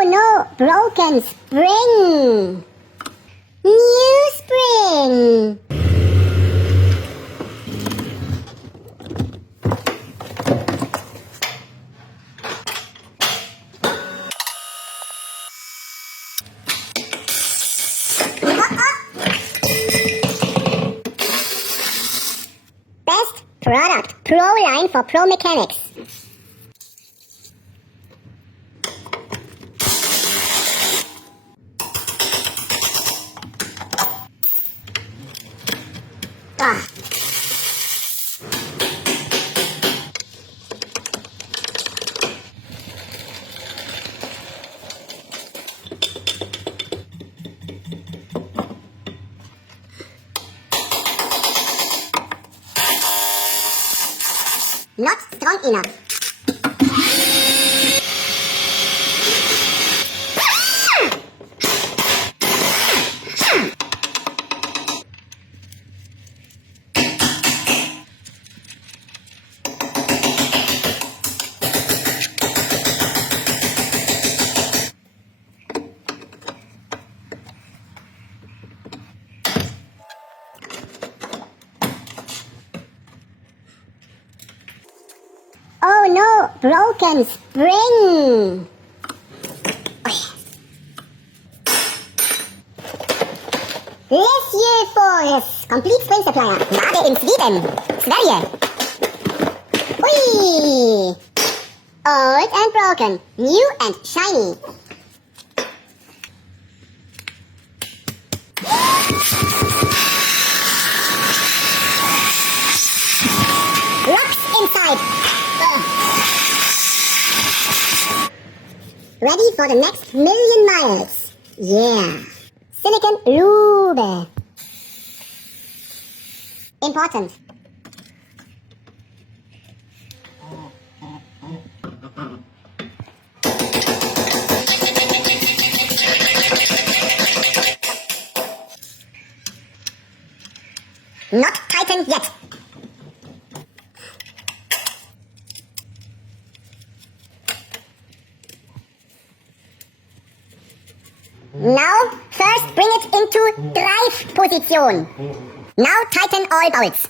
Oh no, broken spring. New spring. Best product, Pro line for pro mechanics. Ah. Not strong enough. Oh no, broken spring. Lesje Force, complete spring supplier. Made in Sweden, Sverige. Ui! Old and broken, new and shiny. Rocks inside. Ready for the next million miles. Yeah. Silicon lube. Important. Not tightened yet. Now, first bring it into drive position. Now tighten all bolts.